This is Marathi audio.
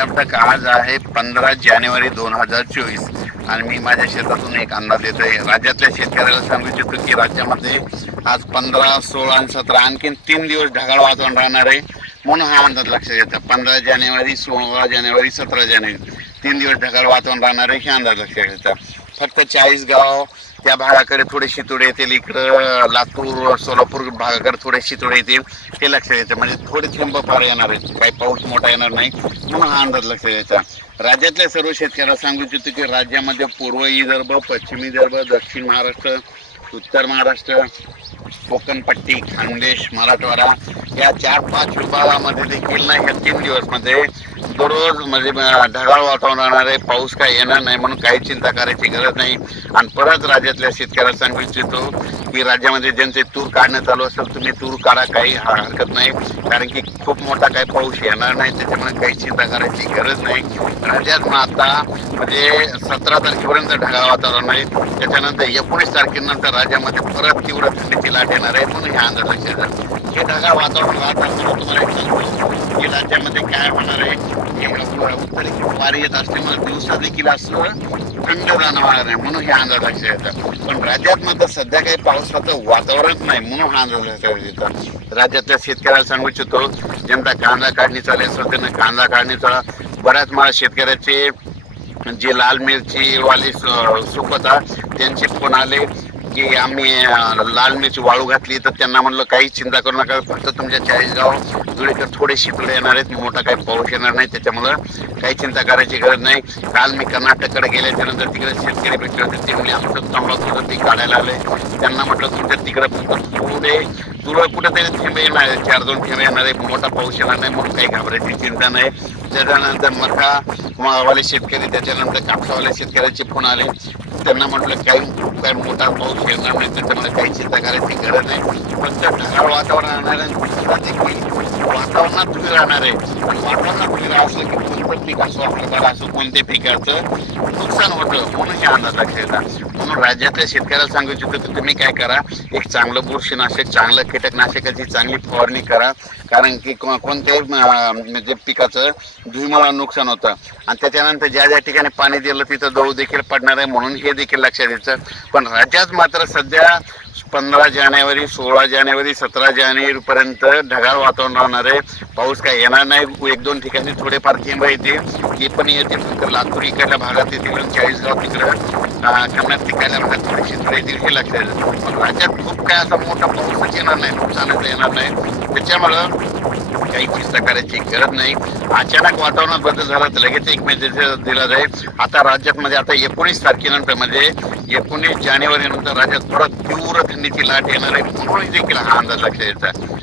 प्रांजपटक आज आहे पंधरा जानेवारी दोन हजार चोवीस. आणि मी माझ्या शेतातून एक अंदाज देतोय. राज्यातल्या शेतकऱ्याला सांगू इच्छितो की राज्यामध्ये आज पंधरा सोळा आणि सतरा आणखीन तीन दिवस ढगाळ वातावरण राहणार आहे. म्हणून हा अंदाज लक्षात घ्यायचा पंधरा जानेवारी सोळा जानेवारी सतरा जानेवारी तीन दिवस ढगाळ वातावरण राहणार आहे हे अंदाज लक्षात घ्यायचा फक्त चाळीस गाव त्या भागाकडे थोडे शितोडे येतील इकडं लातूर सोलापूर भागाकडे थोडे शितोडे येतील हे लक्षात द्यायचं. म्हणजे थोडे थेंब फार येणार आहेत. काही पाऊस मोठा येणार नाही म्हणून हा अंदाज लक्षात द्यायचा. राज्यातल्या सर्व शेतकऱ्याला सांगू इच्छितो की राज्यामध्ये पूर्व विदर्भ पश्चिम विदर्भ दक्षिण महाराष्ट्र उत्तर महाराष्ट्र कोकणपट्टी खानदेश मराठवाडा या चार पाच विभागामध्ये देखील ना ह्या तीन दिवसमध्ये दररोज म्हणजे ढगाळ वातावरण राहणार आहे पाऊस काय येणार नाही म्हणून काही चिंता करायची गरज नाही. आणि परत राज्यातल्या शेतकऱ्याला सांगू इच्छितो की राज्यामध्ये ज्यांचे तूर काढणं चालू असेल तुम्ही तूर काढा काही हा- हरकत नाही. कारण की खूप मोठा काही पाऊस येणार नाही त्याच्यामुळे काही चिंता करायची गरज नाही. राज्यात आता म्हणजे सतरा तारखेपर्यंत ढगाळ वातावरण आहे. त्याच्यानंतर एकोणीस तारखेनंतर राज्यामध्ये परत तीव्र थंडीची लाट येणार आहे म्हणून ह्या अंदाज लक्षात हे ढगाळ वातावरण राहत असताना तुम्हाला की राज्यामध्ये काय होणार आहे. वारी येत असल्यामुळे दिवसा देखील असं थंड जाणवणार नाही म्हणून हे अंदाज येतात पण राज्यात मात्र सध्या काही पावसाचं वातावरण नाही म्हणून हा अंदाज येतात राज्यातल्या शेतकऱ्याला सांगू इच्छितो ज्यांचा कांदा काढणी चालू असेल त्यांना कांदा काढणीचा बऱ्याच मला शेतकऱ्याचे जे लाल मिरची वाले सु- त्यांचे फोन आले. की आम्ही लाल मिरची वाळू घातली तर त्यांना म्हणलं काही चिंता करू नका फक्त तुमच्या चाळीसगाव धुळेकर थोडे शितळे येणार आहेत मोठा काही पाऊस येणार नाही त्याच्यामुळं काही चिंता करायची गरज नाही. काल मी कर्नाटककडे गेल्याच्यानंतर तिकडे शेतकरी भेटले होते ते म्हणजे आमचं चांगलं होतं ते काढायला आले त्यांना म्हटलं तुमच्या तिकडे फक्त थोडे तुला कुठेतरी थेंबे येणार आहे चार दोन थेंबे येणार. आहे मोठा पाऊस येणार नाही म्हणून काही घाबरायची चिंता नाही. त्याच्यानंतर मका मावाले शेतकरी त्याच्यानंतर कापसावाले शेतकऱ्याचे फोन आले. त्यांना म्हटलं काही काय मोठा पाऊस येणार नाही त्याच्यामुळे काही चिंता करायची गरज नाही. फक्त ढगाळ वातावरण आणणार आणि वातावरणात धुळी राहणार आहे आणि वातावरणात धुळी असलं की कोणतं असो आपल्याला असो कोणत्या पिकाचं नुकसान होतं. म्हणून हे अंदाज लक्षात म्हणून राज्यातल्या शेतकऱ्याला सांगू इच्छितो की तुम्ही काय करा एक चांगलं बुरशीनाशक चांगलं कीटकनाशकाची चांगली फवारणी करा कारण की कोणत्याही म्हणजे पिकाचं धुईमुळं नुकसान होतं. आणि त्याच्यानंतर ज्या ज्या ठिकाणी पाणी दिलं तिथं दव देखील पडणार आहे म्हणून हे देखील लक्षात द्यायचं पण राज्यात मात्र सध्या पंधरा जानेवारी सोळा जानेवारी सतरा जानेवारी पर्यंत ढगाळ वातावरण राहणार आहे. पाऊस काय येणार नाही. एक दोन ठिकाणी थोडेफार थेंब येते ते पण येते फक्त लातूर इकडल्या भागात येतील. आणि चाळीसगाव तिकडं कमनाथ तिकडल्या भागात थोडे क्षेत्र येतील हे लक्षात येतं. पण राज्यात खूप काय असा मोठा पाऊसच येणार नाही. नुकसानच येणार नाही. त्याच्यामुळं काही चिंता करायची गरज नाही. अचानक वातावरणात बदल झाला तर लगेच एक मेसेज दिला जाईल. आता राज्यात मध्ये आता एकोणीस तारखेनंतर म्हणजे एकोणीस जानेवारी नंतर राज्यात थोडा तीव्र थंडीची लाट येणार आहे. म्हणून देखील हा अंदाज लक्षात यायचा